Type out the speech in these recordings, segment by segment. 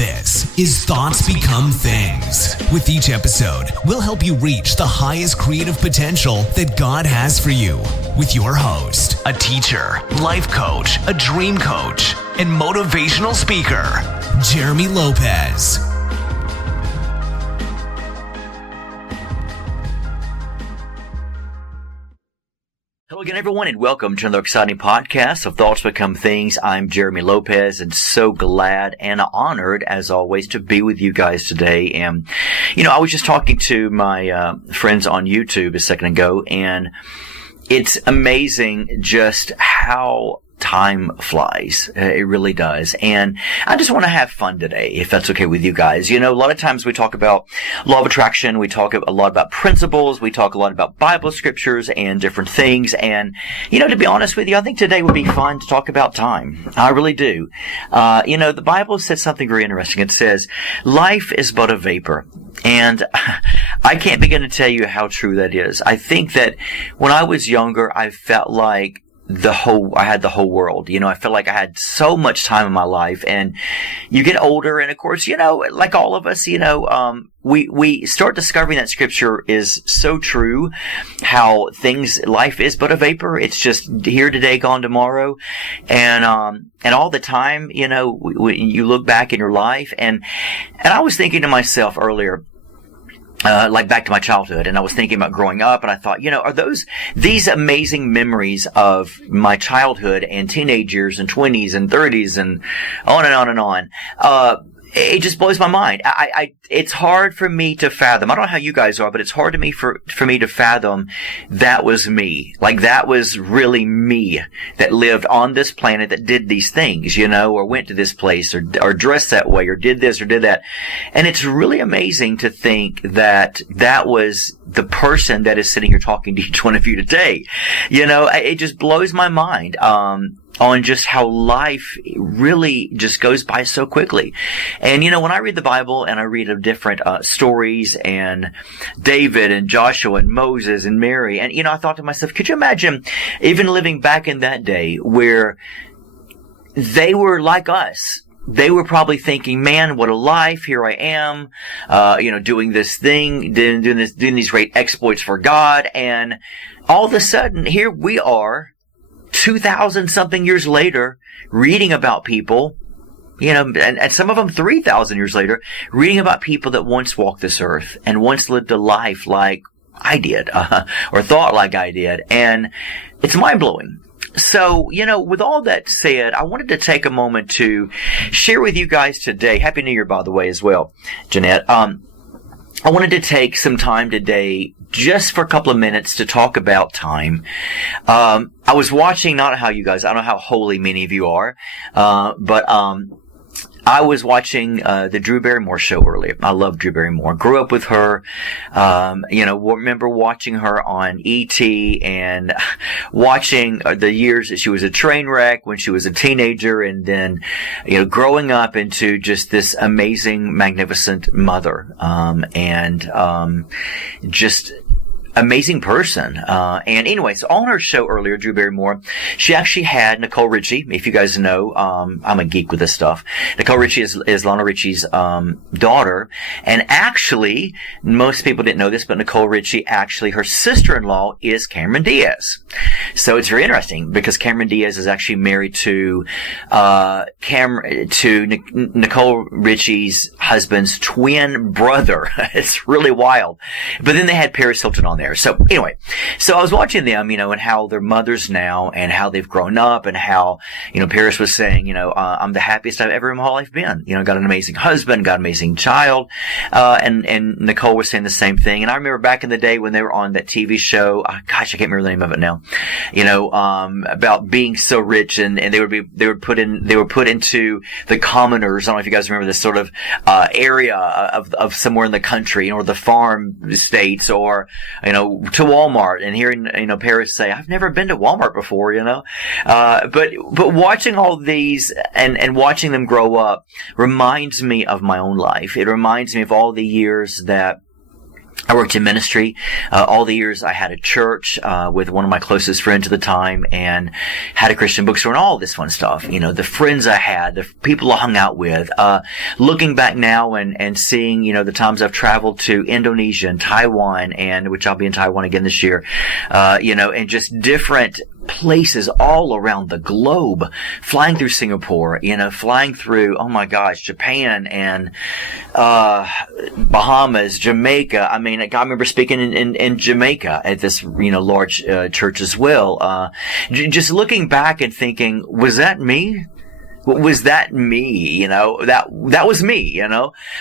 This is Thoughts Become Things. With each episode, we'll help you reach the highest creative potential that God has for you. With your host, a teacher, life coach, a dream coach, and motivational speaker, Jeremy Lopez. Hello again, everyone, and welcome to another exciting podcast of Thoughts Become Things. I'm Jeremy Lopez, and so glad and honored, as always, to be with you guys today. And, I was just talking to my friends on YouTube a second ago, and it's amazing just how time flies. It really does. And I just want to have fun today, if that's okay with you guys. A lot of times we talk about law of attraction. We talk a lot about principles. We talk a lot about Bible scriptures and different things. And, to be honest with you, I think today would be fun to talk about time. I really do. The Bible says something very interesting. It says, life is but a vapor. And I can't begin to tell you how true that is. I think that when I was younger, I felt like I had the whole world. I felt like I had so much time in my life, and you get older, and of course, like all of us, we start discovering that scripture is so true, how life is but a vapor. It's just here today, gone tomorrow. And all the time, you look back in your life, and I was thinking to myself earlier, like back to my childhood, and I was thinking about growing up, and I thought, are these amazing memories of my childhood and teenage years and 20s and 30s and on and on and on. It just blows my mind. It's hard for me to fathom. I don't know how you guys are, but it's hard to me for me to fathom that was me. Like that was really me that lived on this planet that did these things, or went to this place or dressed that way or did this or did that. And it's really amazing to think that that was the person that is sitting here talking to each one of you today. It just blows my mind. On just how life really just goes by so quickly. And, when I read the Bible and I read of different stories and David and Joshua and Moses and Mary, and, I thought to myself, could you imagine even living back in that day where they were like us? They were probably thinking, man, what a life. Here I am, doing this thing, doing these great exploits for God. And all of a sudden, here we are, 2,000 something years later, reading about people, and some of them 3,000 years later, reading about people that once walked this earth and once lived a life like I did, or thought like I did. And it's mind blowing. So, with all that said, I wanted to take a moment to share with you guys today. Happy New Year, by the way, as well, Jeanette. I wanted to take some time today just for a couple of minutes to talk about time. I was watching, not how you guys, I don't know how holy many of you are, but I was watching the Drew Barrymore show earlier. I love Drew Barrymore. Grew up with her. Remember watching her on E.T. and watching the years that she was a train wreck when she was a teenager, and then growing up into just this amazing, magnificent mother, and just amazing person. And anyway, so on her show earlier, Drew Barrymore, she actually had Nicole Richie. If you guys know, I'm a geek with this stuff. Nicole Richie is Lionel Richie's daughter. And actually, most people didn't know this, but Nicole Richie, actually, her sister-in-law is Cameron Diaz. So it's very interesting because Cameron Diaz is actually married to Nicole Richie's husband's twin brother. It's really wild. But then they had Paris Hilton on there. So anyway, so I was watching them, and how they're mothers now and how they've grown up and how, Paris was saying, I'm the happiest I've ever in my whole life been. Got an amazing husband, got an amazing child. And Nicole was saying the same thing. And I remember back in the day when they were on that TV show, gosh, I can't remember the name of it now, about being so rich, and they were put into the commoners. I don't know if you guys remember this sort of, area of somewhere in the country, or the farm states, or, to Walmart, and hearing, Paris say, I've never been to Walmart before, but watching all these and watching them grow up reminds me of my own life. It reminds me of all the years that I worked in ministry all the years. I had a church with one of my closest friends at the time, and had a Christian bookstore and all this fun stuff. The friends I had, the people I hung out with. Looking back now and seeing, the times I've traveled to Indonesia and Taiwan, and which I'll be in Taiwan again this year. And just different places all around the globe, flying through Singapore, flying through, oh my gosh, Japan and Bahamas, Jamaica. I mean, I remember speaking in Jamaica at this, large church as well. Just looking back and thinking, was that me? Was that me? That was me,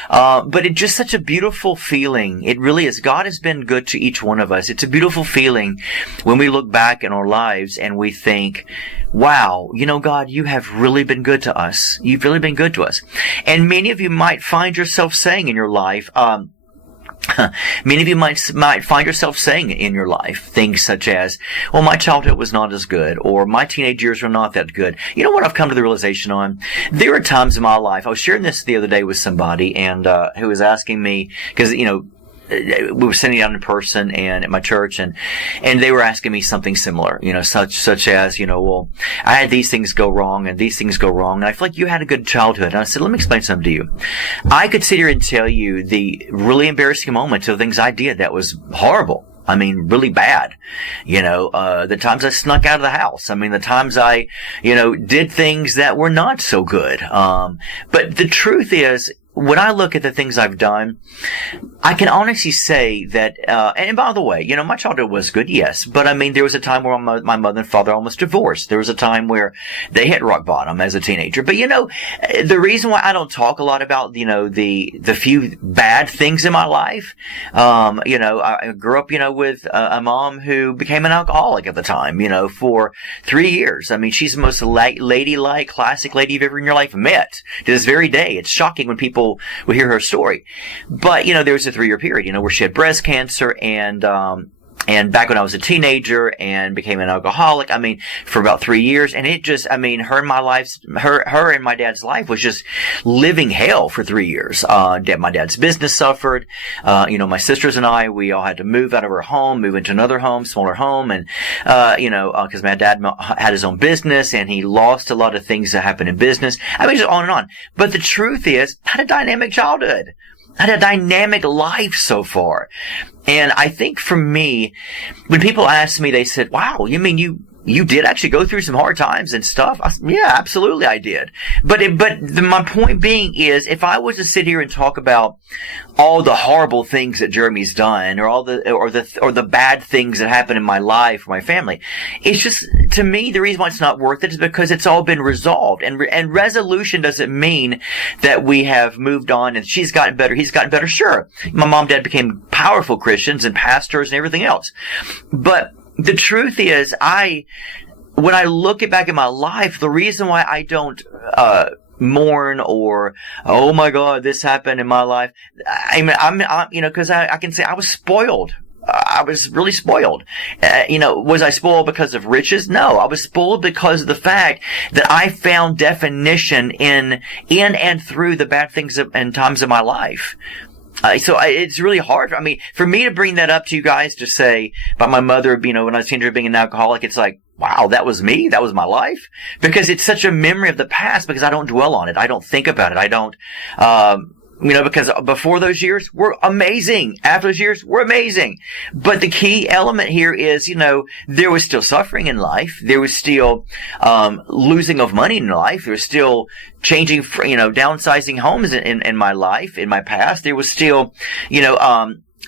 but it's just such a beautiful feeling. It really is. God has been good to each one of us. It's a beautiful feeling when we look back in our lives and we think, wow, God, you have really been good to us. You've really been good to us. And many of you might find yourself saying in your life, many of you might find yourself saying in your life things such as, well, my childhood was not as good, or my teenage years were not that good. You know what I've come to the realization on? There are times in my life, I was sharing this the other day with somebody, and who was asking me, because, we were sitting down in person and at my church, and they were asking me something similar, such as, well, I had these things go wrong and these things go wrong, and I feel like you had a good childhood. And I said, let me explain something to you. I could sit here and tell you the really embarrassing moments of things I did that was horrible. I mean, really bad. The times I snuck out of the house. I mean, the times I, did things that were not so good. But the truth is, when I look at the things I've done, I can honestly say that, and by the way, my childhood was good, yes, but I mean, there was a time where my mother and father almost divorced. There was a time where they hit rock bottom as a teenager. But the reason why I don't talk a lot about, the few bad things in my life, I grew up, with a mom who became an alcoholic at the time, for 3 years. I mean, she's the most ladylike, classic lady you've ever in your life met. To this very day, it's shocking when people will hear her story. But, there was a 3-year period, where she had breast cancer, and back when I was a teenager and became an alcoholic, I mean, for about 3 years, and it just, I mean, her and my dad's life was just living hell for 3 years. My dad's business suffered. My sisters and I, we all had to move out of our home, move into another home, smaller home, and, cause my dad had his own business and he lost a lot of things that happened in business. I mean, just on and on. But the truth is, I had a dynamic childhood. I had a dynamic life so far. And I think for me, when people ask me, they said, wow, you mean you did actually go through some hard times and stuff? I said, yeah, absolutely I did. But my point being is, if I was to sit here and talk about all the horrible things that Jeremy's done, or the bad things that happened in my life or my family, it's just, to me, the reason why it's not worth it is because it's all been resolved. And resolution doesn't mean that we have moved on and she's gotten better, he's gotten better. Sure, my mom and dad became powerful Christians and pastors and everything else. But the truth is, when I look back at my life, the reason why I don't mourn or, oh my God, this happened in my life, because I can say I was spoiled. I was really spoiled. Was I spoiled because of riches? No, I was spoiled because of the fact that I found definition in and through the bad things and times of my life. So it's really hard. I mean, for me to bring that up to you guys, to say about my mother, when I was a teenager being an alcoholic, it's like, wow, that was me? That was my life? Because it's such a memory of the past, because I don't dwell on it. I don't think about it. I don't, because before those years were amazing. After those years were amazing. But the key element here is, there was still suffering in life. There was still, losing of money in life. There was still changing, downsizing homes in my life, in my past. There was still,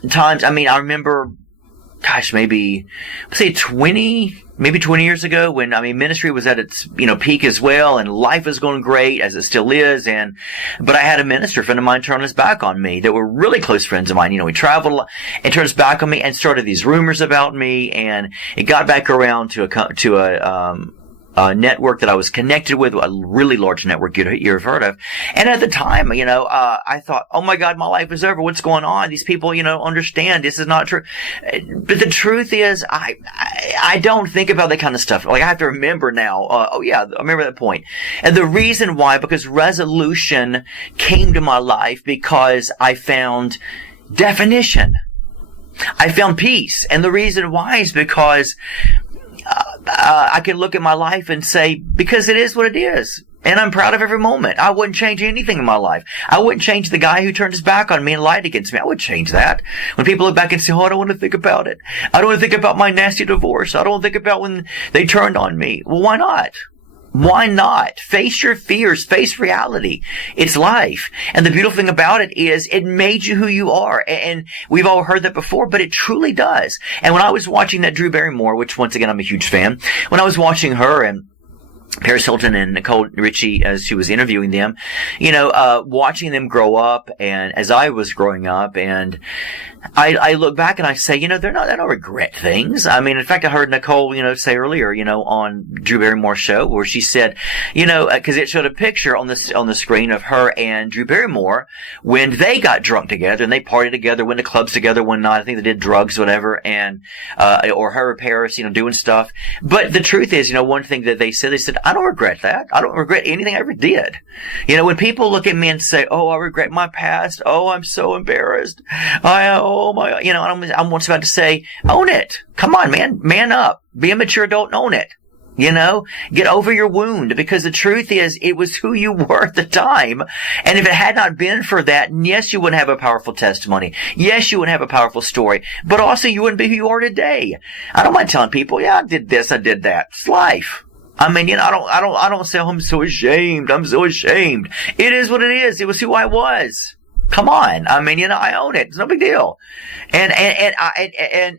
times, I remember, gosh, maybe 20 years ago when, ministry was at its, peak as well, and life was going great, as it still is, but I had a minister friend of mine turn his back on me that were really close friends of mine. We traveled a lot, and turned his back on me and started these rumors about me, and it got back around to a network that I was connected with, a really large network you've heard of. And at the time, I thought, oh my God, my life is over. What's going on? These people, understand this is not true. But the truth is, I don't think about that kind of stuff. Like, I have to remember now, I remember that point. And the reason why, because resolution came to my life because I found definition. I found peace. And the reason why is because I can look at my life and say, because it is what it is. And I'm proud of every moment. I wouldn't change anything in my life. I wouldn't change the guy who turned his back on me and lied against me. I wouldn't change that. When people look back and say, oh, I don't want to think about it. I don't want to think about my nasty divorce. I don't want to think about when they turned on me. Well, why not? Why not? Face your fears. Face reality. It's life. And the beautiful thing about it is it made you who you are. And we've all heard that before, but it truly does. And when I was watching that Drew Barrymore, which once again I'm a huge fan, when I was watching her and Paris Hilton and Nicole Richie as she was interviewing them, watching them grow up and as I was growing up, and I look back and I say, they don't regret things. I mean, in fact, I heard Nicole, say earlier, on Drew Barrymore's show where she said, cause it showed a picture on the screen of her and Drew Barrymore when they got drunk together and they partied together, went to clubs together one night. I think they did drugs, whatever, and, or her or Paris, doing stuff. But the truth is, one thing that they said, I don't regret that. I don't regret anything I ever did. When people look at me and say, oh, I regret my past. Oh, I'm so embarrassed. Oh my, I'm once about to say, own it. Come on, man up. Be a mature adult and own it. Get over your wound, because the truth is it was who you were at the time. And if it had not been for that, yes, you wouldn't have a powerful testimony. Yes, you wouldn't have a powerful story, but also you wouldn't be who you are today. I don't mind telling people, yeah, I did this, I did that. It's life. I mean, I don't say, oh, I'm so ashamed. I'm so ashamed. It is what it is. It was who I was. Come on. I mean, I own it. It's no big deal. And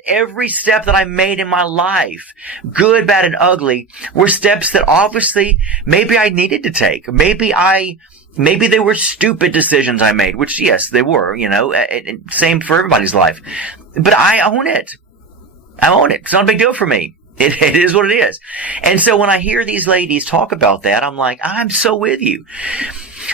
every step that I made in my life, good, bad, and ugly, were steps that obviously maybe I needed to take. Maybe they were stupid decisions I made, which yes, they were, same for everybody's life. But I own it. I own it. It's not a big deal for me. It is what it is. And so when I hear these ladies talk about that, I'm like, I'm so with you.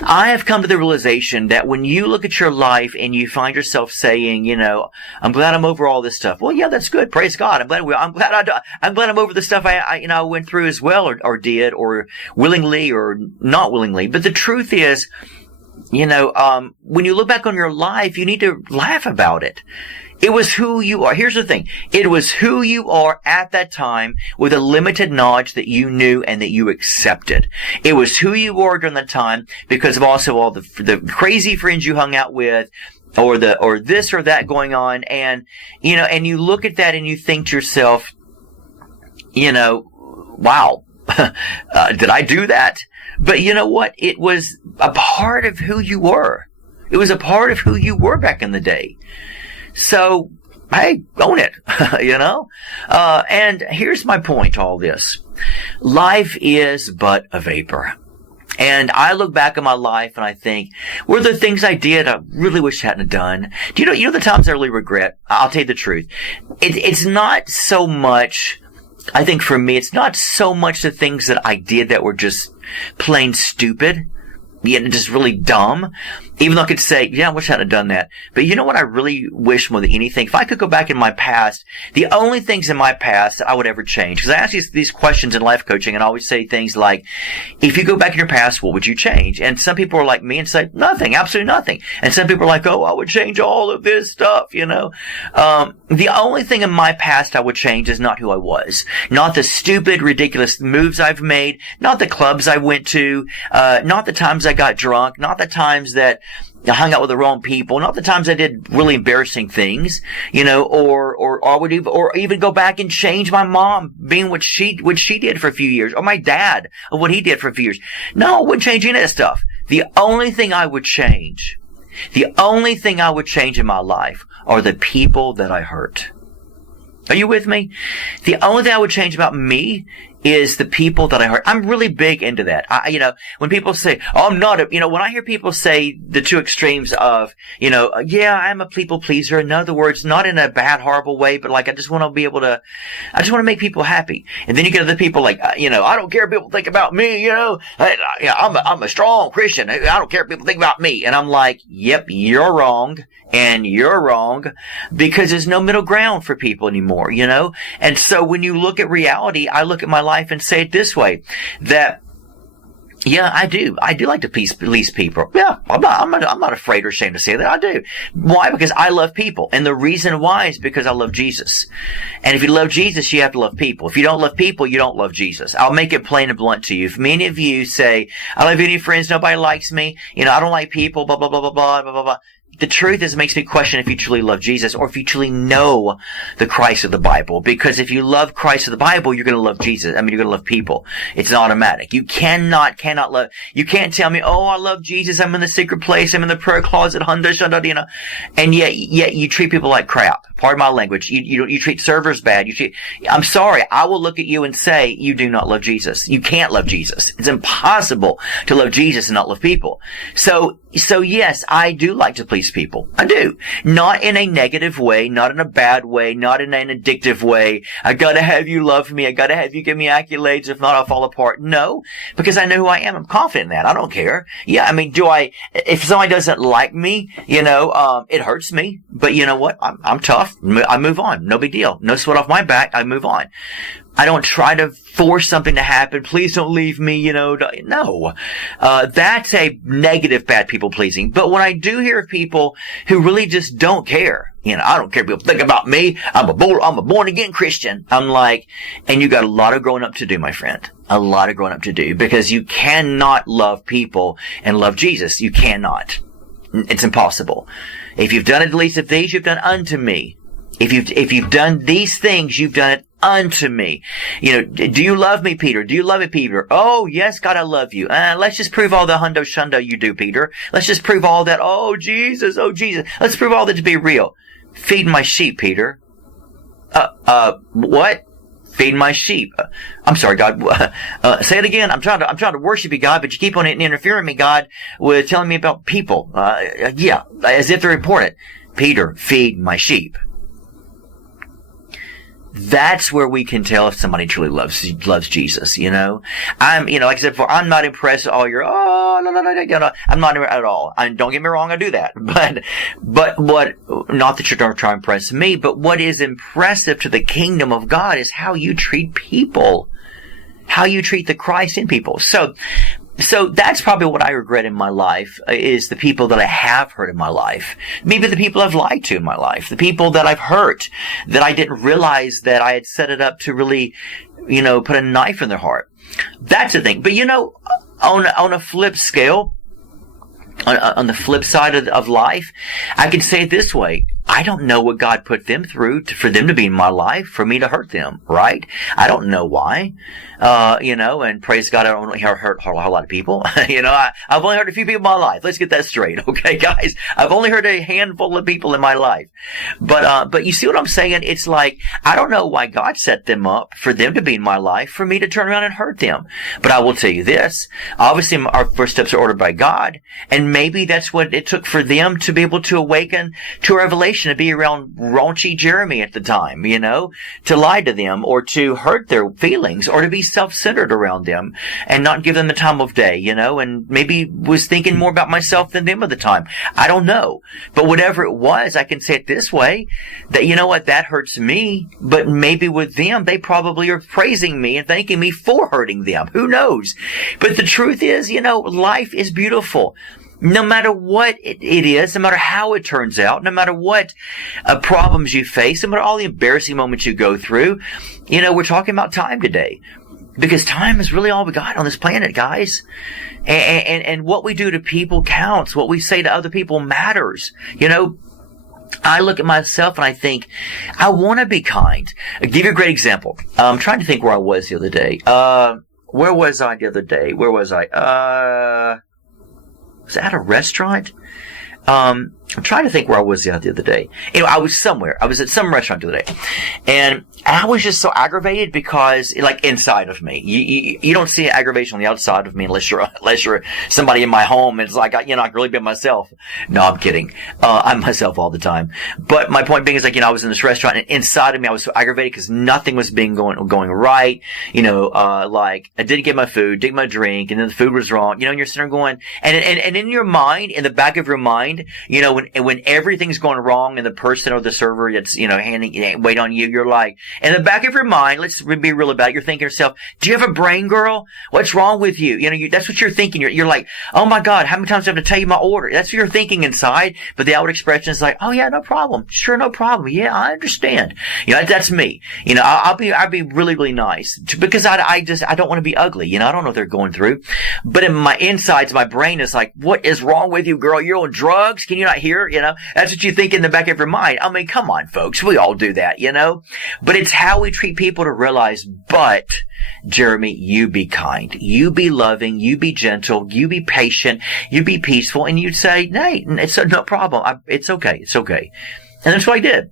I have come to the realization that when you look at your life and you find yourself saying, I'm glad I'm over all this stuff. Well, yeah, that's good. Praise God. I'm glad I'm over the stuff I went through as well, or did, or willingly or not willingly. But the truth is, when you look back on your life, you need to laugh about it. It was who you are. Here's the thing. It was who you are at that time with a limited knowledge that you knew and that you accepted. It was who you were during that time because of also all the crazy friends you hung out with, or this or that going on. And, and you look at that and you think to yourself, wow, did I do that? But you know what? It was a part of who you were. It was a part of who you were back in the day. So, hey, own it, and here's my point to all this. Life is but a vapor. And I look back at my life and I think, were there things I did I really wish I hadn't done? Do you know the times I really regret? I'll tell you the truth. It's not so much, I think for me, it's not so much the things that I did that were just plain stupid. Just really dumb. Even though I could say, yeah, I wish I hadn't done that. But you know what I really wish more than anything? If I could go back in my past, the only things in my past that I would ever change, because I ask these questions in life coaching and I always say things like, if you go back in your past, what would you change? And some people are like me and say, nothing, absolutely nothing. And some people are like, oh, I would change all of this stuff, The only thing in my past I would change is not who I was. Not the stupid, ridiculous moves I've made, not the clubs I went to, not the times I got drunk, not the times that I hung out with the wrong people, not the times I did really embarrassing things, or I would even go back and change my mom being what she did for a few years, or my dad of what he did for a few years. No, I wouldn't change any of that stuff. The only thing I would change in my life are the people that I hurt. Are you with me? The only thing I would change about me is the people that I hurt. I'm really big into that. When people say, oh, I'm not when I hear people say the two extremes of, yeah, I'm a people pleaser. In other words, not in a bad, horrible way, but like, I just want to make people happy. And then you get other people like, I don't care if people think about me, I'm a strong Christian. I don't care if people think about me. And I'm like, yep, you're wrong. And you're wrong, because there's no middle ground for people anymore, And so when you look at reality, I look at my life and say it this way, that Yeah, I do. I do like to please people. Yeah, I'm not afraid or ashamed to say that. I do. Why? Because I love people. And the reason why is because I love Jesus. And if you love Jesus, you have to love people. If you don't love people, you don't love Jesus. I'll make it plain and blunt to you. If many of you say, I don't have any friends, nobody likes me, I don't like people, blah, blah, blah, blah, blah, blah, blah, blah. The truth is, it makes me question if you truly love Jesus or if you truly know the Christ of the Bible. Because if you love Christ of the Bible, you're going to love Jesus. You're going to love people. It's automatic. You cannot love, you can't tell me, oh, I love Jesus. I'm in the secret place. I'm in the prayer closet, and yet you treat people like crap. Pardon my language. You treat servers bad. I'm sorry. I will look at you and say, you do not love Jesus. You can't love Jesus. It's impossible to love Jesus and not love people. So yes, I do like to please people. I do. Not in a negative way, not in a bad way, not in an addictive way. I gotta have you love me. I gotta have you give me accolades. If not, I'll fall apart. No, because I know who I am. I'm confident in that. I don't care. Yeah, if somebody doesn't like me, it hurts me. But you know what? I'm tough. I move on. No big deal. No sweat off my back. I move on. I don't try to force something to happen. Please don't leave me, no. That's a negative bad people pleasing. But when I do hear of people who really just don't care, I don't care if people think about me. I'm a born again Christian. I'm like, and you got a lot of growing up to do, my friend. A lot of growing up to do, because you cannot love people and love Jesus. You cannot. It's impossible. If you've done it the least of these, you've done unto me. If you've done these things, you've done it unto me. Do you love me, Peter? Do you love me, Peter? Oh, yes, God, I love you. Let's just prove all the hundo shundo you do, Peter. Let's just prove all that. Oh, Jesus. Let's prove all that to be real. Feed my sheep, Peter. What? Feed my sheep. I'm sorry, God. Say it again. I'm trying to worship you, God, but you keep on interfering with me, God, with telling me about people. Yeah, as if they're important. Peter, feed my sheep. That's where we can tell if somebody truly loves Jesus, like I said before, I'm not impressed with all your, I'm not at all. Don't get me wrong, I do that. But what, not that you're trying to impress me, but what is impressive to the kingdom of God is how you treat people. How you treat the Christ in people. So that's probably what I regret in my life, is the people that I have hurt in my life. Maybe the people I've lied to in my life. The people that I've hurt, that I didn't realize that I had set it up to really, put a knife in their heart. That's the thing. But on a flip scale, on the flip side of life, I can say it this way. I don't know what God put them through for them to be in my life, for me to hurt them, right? I don't know why. And praise God, I don't only hurt a lot of people. I've only hurt a few people in my life. Let's get that straight, okay, guys? I've only hurt a handful of people in my life. But you see what I'm saying? It's like, I don't know why God set them up for them to be in my life, for me to turn around and hurt them. But I will tell you this. Obviously, our first steps are ordered by God, and maybe that's what it took for them to be able to awaken to a revelation, to be around raunchy Jeremy at the time, to lie to them or to hurt their feelings or to be self-centered around them and not give them the time of day, and maybe was thinking more about myself than them at the time. I don't know. But whatever it was, I can say it this way, that that hurts me, but maybe with them, they probably are praising me and thanking me for hurting them. Who knows? But the truth is, life is beautiful. No matter what it is, no matter how it turns out, no matter what problems you face, no matter all the embarrassing moments you go through, we're talking about time today. Because time is really all we got on this planet, guys. And what we do to people counts. What we say to other people matters. I look at myself and I think, I want to be kind. I'll give you a great example. I'm trying to think where I was the other day. Where was I the other day? Where was I? Was I at a restaurant? I'm trying to think where I was the other day. I was somewhere. I was at some restaurant the other day. And I was just so aggravated because, inside of me, you don't see aggravation on the outside of me unless you're somebody in my home. It's like, I can really be myself. No, I'm kidding. I'm myself all the time. But my point being is, I was in this restaurant and inside of me, I was so aggravated because nothing was going right. I didn't get my food, didn't get my drink, and then the food was wrong. And you're sitting there going, and in your mind, in the back of your mind, kind. When everything's going wrong and the person or the server that's, wait on you, you're like, in the back of your mind, let's be real about it. You're thinking to yourself, do you have a brain, girl? What's wrong with you? That's what you're thinking. You're like, oh my God, how many times do I have to tell you my order? That's what you're thinking inside. But the outward expression is like, oh yeah, no problem. Sure, no problem. Yeah, I understand. That's me. I'll be really, really nice because I don't want to be ugly. I don't know what they're going through. But in my insides, my brain is like, what is wrong with you, girl? You're on drugs? Can you not hear? That's what you think in the back of your mind. I mean, come on, folks. We all do that, But it's how we treat people to realize, but Jeremy, you be kind. You be loving. You be gentle. You be patient. You be peaceful. And you'd say, hey, it's no problem. It's okay. It's okay. And that's what I did.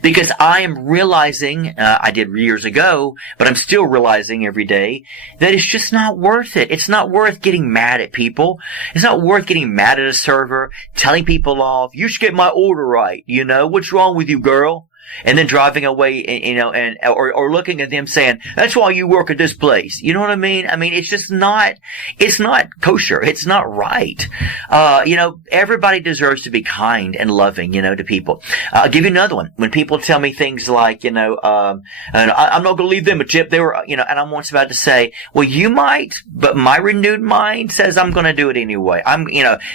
Because I am realizing, I did years ago, but I'm still realizing every day that it's just not worth it. It's not worth getting mad at people. It's not worth getting mad at a server, telling people off, you should get my order right. What's wrong with you, girl? And then driving away, or looking at them saying, that's why you work at this place. You know what I mean? I mean, it's not kosher. It's not right. Everybody deserves to be kind and loving, to people. I'll give you another one. When people tell me things like, and I'm not going to leave them a tip. They were, and I'm once about to say, well, you might, but my renewed mind says I'm going to do it anyway.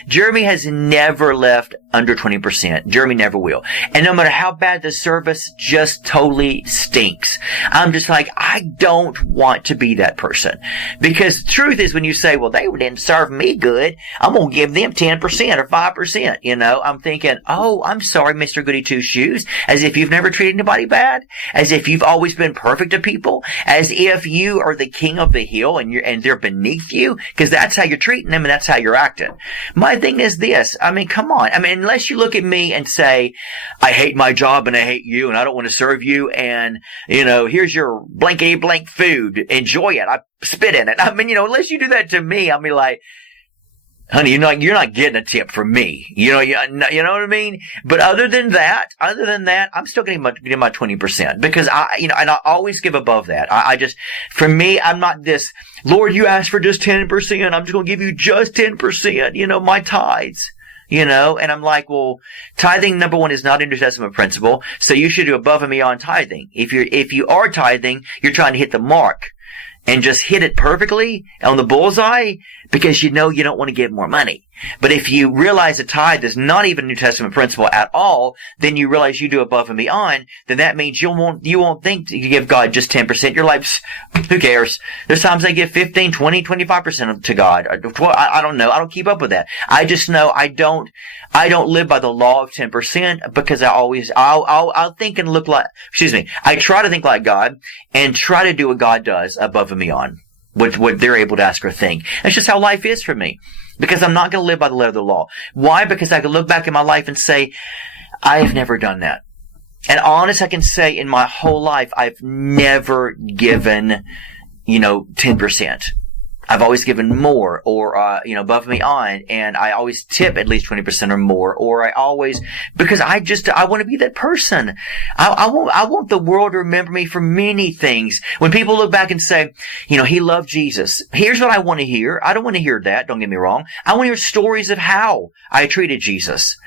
Jeremy has never left under 20%. Jeremy never will. And no matter how bad the service just totally stinks, I'm just like, I don't want to be that person. Because the truth is, when you say, well, they didn't serve me good, I'm going to give them 10% or 5%, I'm thinking, oh, I'm sorry, Mr. Goody Two Shoes, as if you've never treated anybody bad, as if you've always been perfect to people, as if you are the king of the hill and they're beneath you, because that's how you're treating them and that's how you're acting. My thing is this, I mean, come on. I mean, unless you look at me and say, I hate my job and I hate you and I don't want to serve you and, here's your blankety blank food. Enjoy it. I spit in it. I mean, unless you do that to me, I'll be like, honey, you're not getting a tip from me. You know what I mean? But other than that, I'm still getting my 20% because and I always give above that. For me, I'm not this, Lord, you asked for just 10%. I'm just going to give you just 10%, my tithes. And I'm like, well, tithing, number one, is not a New Testament principle, so you should do above and beyond tithing. If you are tithing, you're trying to hit the mark and just hit it perfectly on the bullseye because you don't want to give more money. But if you realize a tithe is not even a New Testament principle at all, then you realize you do above and beyond, then that means you won't think you give God just 10%. You're like, who cares? There's times I give 15, 20, 25% to God. I don't know. I don't keep up with that. I just know I don't live by the law of 10% because I'll think and look like, I try to think like God and try to do what God does above and beyond what they're able to ask or think. That's just how life is for me. Because I'm not going to live by the letter of the law. Why? Because I can look back in my life and say, I have never done that. And honest, I can say in my whole life, I've never given, 10%. I've always given more or, above and beyond, and I always tip at least 20% or more, or because I want to be that person. I want the world to remember me for many things. When people look back and say, he loved Jesus, here's what I want to hear. I don't want to hear that, don't get me wrong. I want to hear stories of how I treated Jesus.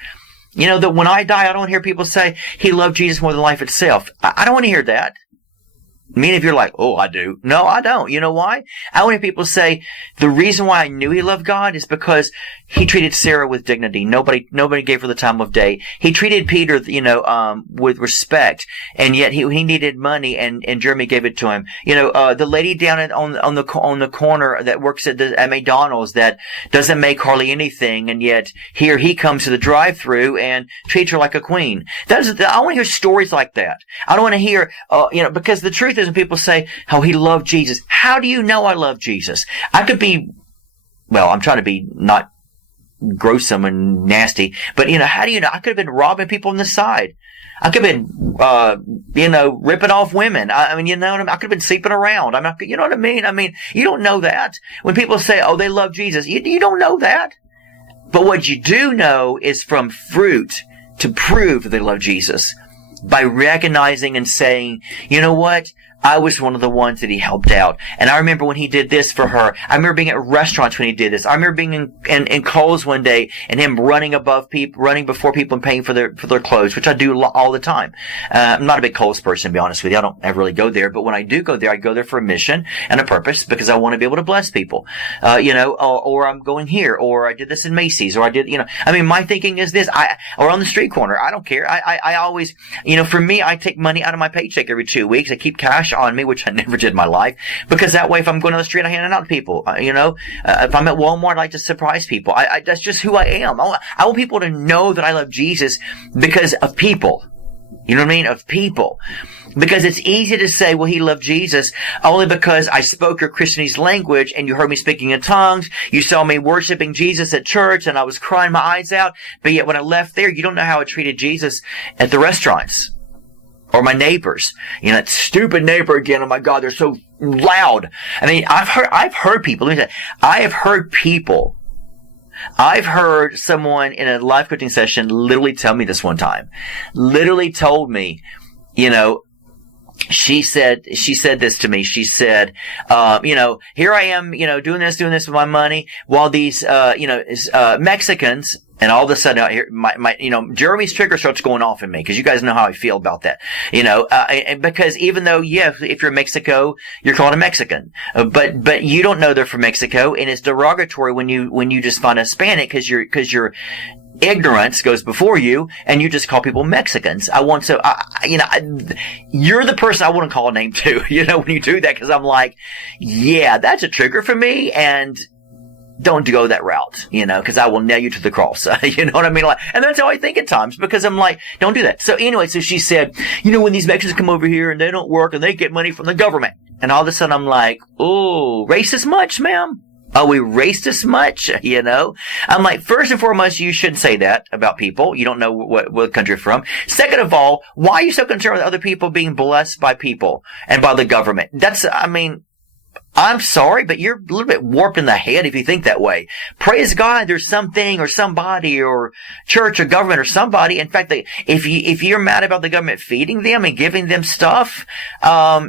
That when I die, I don't want to hear people say, he loved Jesus more than life itself. I don't want to hear that. If you're like, oh, I do. No, I don't. You know why? I want to hear people say, the reason why I knew he loved God is because he treated Sarah with dignity. Nobody gave her the time of day. He treated Peter, with respect, and yet he needed money, and Jeremy gave it to him. The lady down on the corner that works at McDonald's that doesn't make hardly anything, and yet here he comes to the drive-thru and treats her like a queen. I want to hear stories like that. I don't want to hear, because the truth is when people say, oh, he loved Jesus. How do you know I love Jesus? I could be, I'm trying to be not gruesome and nasty, but how do you know? I could have been robbing people on the side. I could have been, ripping off women. I mean, I could have been sleeping around. You know what I mean? I mean, you don't know that. When people say, oh, they love Jesus, you don't know that. But what you do know is from fruit to prove that they love Jesus. By recognizing and saying, you know what? I was one of the ones that he helped out. And I remember when he did this for her. I remember being at restaurants when he did this. I remember being in Kohl's one day and him running before people and paying for their clothes, which I do all the time. I'm not a big Kohl's person, to be honest with you. I don't ever really go there, but when I do go there, I go there for a mission and a purpose because I want to be able to bless people. Or I'm going here, or I did this in Macy's, or I did, my thinking is this, or on the street corner. I don't care. I always, for me, I take money out of my paycheck every 2 weeks. I keep cash on me, which I never did in my life, because that way if I'm going on the street, I hand it out to people. If I'm at Walmart, I like to surprise people. That's just who I am. I want people to know that I love Jesus because of people. You know what I mean? Of people. Because it's easy to say, well, he loved Jesus only because I spoke your Christianese language and you heard me speaking in tongues. You saw me worshiping Jesus at church and I was crying my eyes out. But yet when I left there, you don't know how I treated Jesus at the restaurants. Or my neighbors. That stupid neighbor again. Oh my God, they're so loud. I've heard people. Let me say, I've heard someone in a life coaching session literally tell me this one time. Literally told me, she said this to me. She said, here I am, doing this with my money while these, Mexicans, and all of a sudden out here, Jeremy's trigger starts going off in me because you guys know how I feel about that. Because even though, if you're in Mexico, you're called a Mexican. But you don't know they're from Mexico, and it's derogatory when you just find a Hispanic because your ignorance goes before you and you just call people Mexicans. You're the person I want to call a name to, when you do that, because I'm like, yeah, that's a trigger for me, and don't go that route, because I will nail you to the cross. You know what I mean? And that's how I think at times, because I'm like, don't do that. So anyway, so she said, when these Mexicans come over here and they don't work and they get money from the government. And all of a sudden I'm like, oh, racist much, ma'am? Are we racist much? I'm like, first and foremost, you shouldn't say that about people. You don't know what country you're from. Second of all, why are you so concerned with other people being blessed by people and by the government? I'm sorry, but you're a little bit warped in the head if you think that way. Praise God, there's something or somebody or church or government or somebody. In fact, if you're mad about the government feeding them and giving them stuff,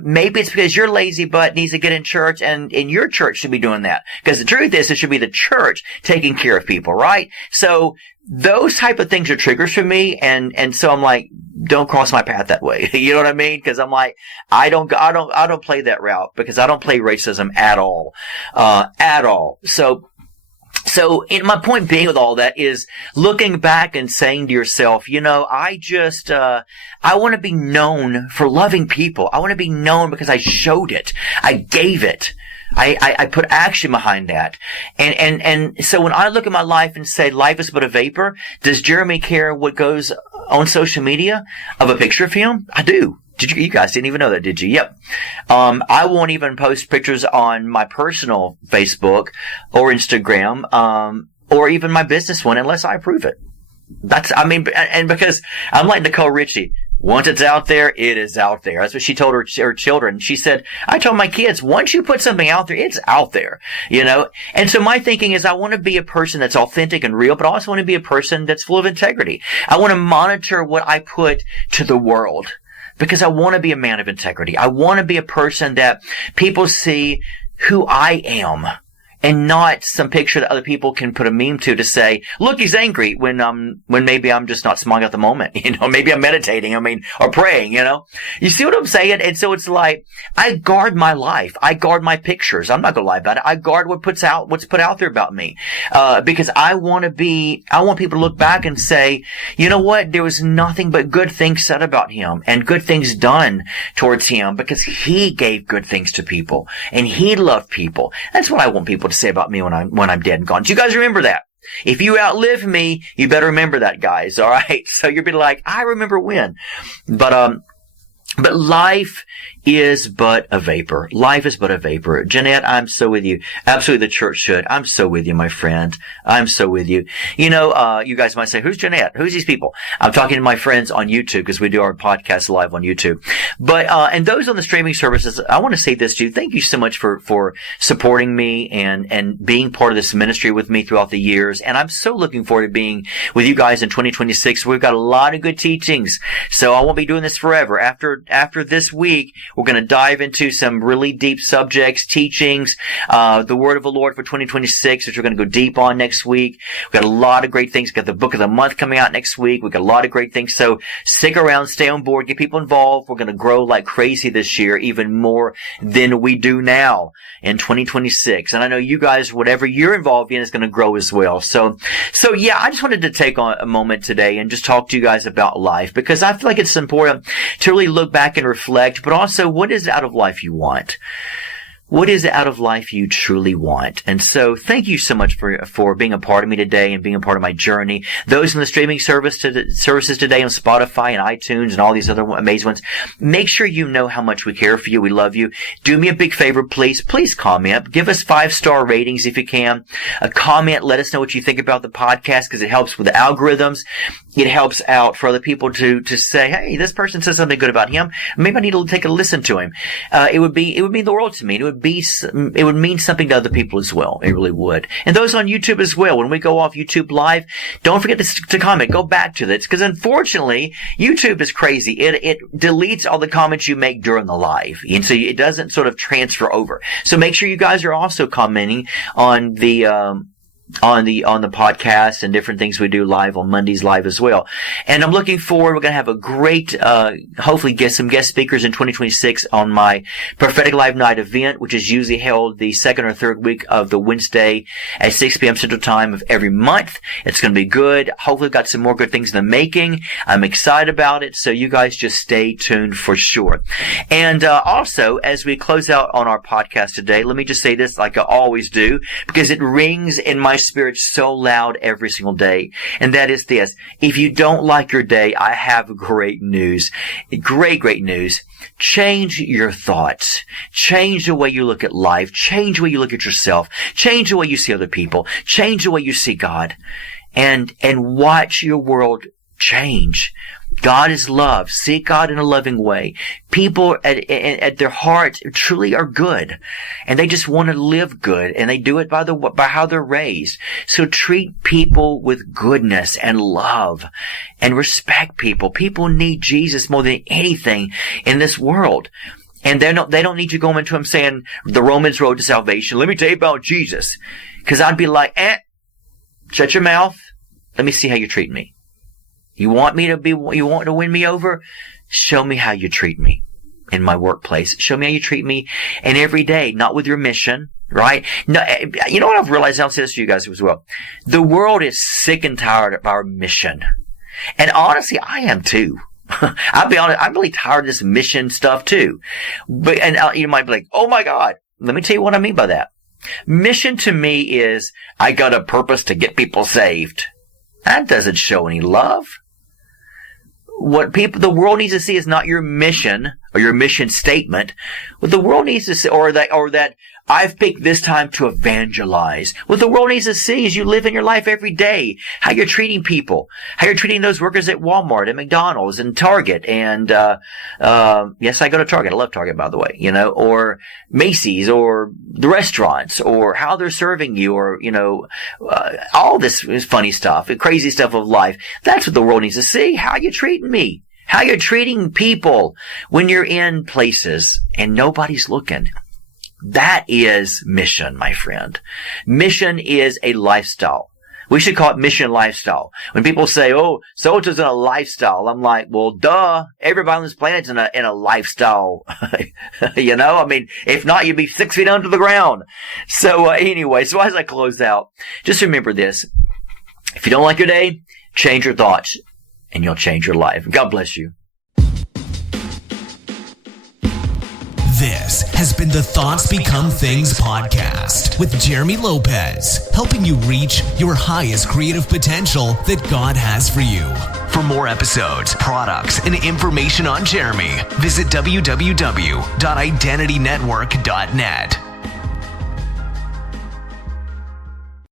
maybe it's because your lazy butt needs to get in church, and your church should be doing that. Because the truth is, it should be the church taking care of people, right? So those type of things are triggers for me, and so I'm like, don't cross my path that way. You know what I mean? Because I'm like, I don't play that route, because I don't play racism at all, at all. So my point being with all that is looking back and saying to yourself, I want to be known for loving people. I want to be known because I showed it. I gave it. I put action behind that. And so when I look at my life and say life is but a vapor, does Jeremy care what goes on social media of a picture of him? I do. You guys didn't even know that, did you? Yep. I won't even post pictures on my personal Facebook or Instagram, or even my business one unless I approve it. And because I'm like Nicole Richie. Once it's out there, it is out there. That's what she told her children. She said, I told my kids, once you put something out there, it's out there, And so my thinking is I want to be a person that's authentic and real, but I also want to be a person that's full of integrity. I want to monitor what I put to the world, because I want to be a man of integrity. I want to be a person that people see who I am, and not some picture that other people can put a meme to say, look, he's angry, when maybe I'm just not smiling at the moment, maybe I'm meditating, or praying, You see what I'm saying? And so it's like, I guard my life. I guard my pictures. I'm not gonna lie about it. I guard what's put out there about me. Because I want people to look back and say, you know what? There was nothing but good things said about him and good things done towards him, because he gave good things to people and he loved people. That's what I want people to say about me when I'm dead and gone. Do you guys remember that? If you outlive me, you better remember that, guys. All right. So you'll be like, I remember when. But life is but a vapor. Life is but a vapor. Jeanette, I'm so with you. Absolutely, the church should. I'm so with you, my friend. I'm so with you. You guys might say, who's Jeanette? Who's these people? I'm talking to my friends on YouTube, because we do our podcast live on YouTube. But, and those on the streaming services, I want to say this to you. Thank you so much for supporting me and being part of this ministry with me throughout the years. And I'm so looking forward to being with you guys in 2026. We've got a lot of good teachings. So I won't be doing this forever. After after this week, we're going to dive into some really deep subjects, teachings, the word of the Lord for 2026, which we're going to go deep on next week. We've got a lot of great things. We've got the book of the month coming out next week. We've got a lot of great things. So stick around, stay on board, get people involved. We're going to grow like crazy this year, even more than we do now in 2026. And I know you guys, whatever you're involved in, is going to grow as well. So yeah, I just wanted to take on a moment today and just talk to you guys about life, because I feel like it's important to really look back and reflect, but also, what is out of life you want? What is out of life you truly want? And so thank you so much for being a part of me today and being a part of my journey. Those in the streaming services today on Spotify and iTunes and all these other amazing ones, make sure you know how much we care for you. We love you. Do me a big favor, please. Please comment. Give us 5-star ratings if you can. A comment. Let us know what you think about the podcast, because it helps with the algorithms. It helps out for other people to say, hey, this person says something good about him. Maybe I need to take a listen to him. It would mean the world to me. It would mean something to other people as well. It really would. And those on YouTube as well. When we go off YouTube Live, don't forget to comment. Go back to this, because unfortunately, YouTube is crazy. It deletes all the comments you make during the live, and so it doesn't sort of transfer over. So make sure you guys are also commenting on the podcast and different things we do live on Mondays live as well. And I'm looking forward. We're going to have a great, hopefully get some guest speakers in 2026 on my Prophetic Live Night event, which is usually held the second or third week of the Wednesday at 6 p.m. Central Time of every month. It's going to be good. Hopefully got some more good things in the making. I'm excited about it. So you guys just stay tuned for sure. And, also, as we close out on our podcast today, let me just say this like I always do, because it rings in my spirit so loud every single day. And that is this. If you don't like your day, I have great news. Great news. Change your thoughts. Change the way you look at life. Change the way you look at yourself. Change the way you see other people. Change the way you see God. And watch your world change. God is love. Seek God in a loving way. People at their heart truly are good, and they just want to live good, and they do it by how they're raised. So treat people with goodness and love and respect people. People need Jesus more than anything in this world. And they don't need you going to them saying the Romans road to salvation. Let me tell you about Jesus. Because I'd be like, shut your mouth. Let me see how you treat me. You want to win me over? Show me how you treat me in my workplace. Show me how you treat me and every day, not with your mission, right? No, you know what I've realized? I'll say this to you guys as well. The world is sick and tired of our mission. And honestly, I am too. I'll be honest, I'm really tired of this mission stuff too. You might be like, oh my God, let me tell you what I mean by that. Mission to me is, I got a purpose to get people saved. That doesn't show any love. What the world needs to see is not your mission or your mission statement. What the world needs to see, or that I've picked this time to evangelize. What the world needs to see is you live in your life every day. How you're treating people. How you're treating those workers at Walmart and McDonald's and Target. And, yes, I go to Target. I love Target, by the way, or Macy's or the restaurants, or how they're serving you, or, all this funny stuff, crazy stuff of life. That's what the world needs to see. How you treating me. How you're treating people when you're in places and nobody's looking. That is mission, my friend. Mission is a lifestyle. We should call it mission lifestyle. When people say, oh, so-and-so's in a lifestyle, I'm like, well, duh. Everybody on this planet's in a lifestyle. I mean, if not, you'd be 6 feet under the ground. So anyway, so as I close out, just remember this. If you don't like your day, change your thoughts, and you'll change your life. God bless you. This has been the Thoughts Become Things podcast with Jeremy Lopez, helping you reach your highest creative potential that God has for you. For more episodes, products, and information on Jeremy, visit www.identitynetwork.net.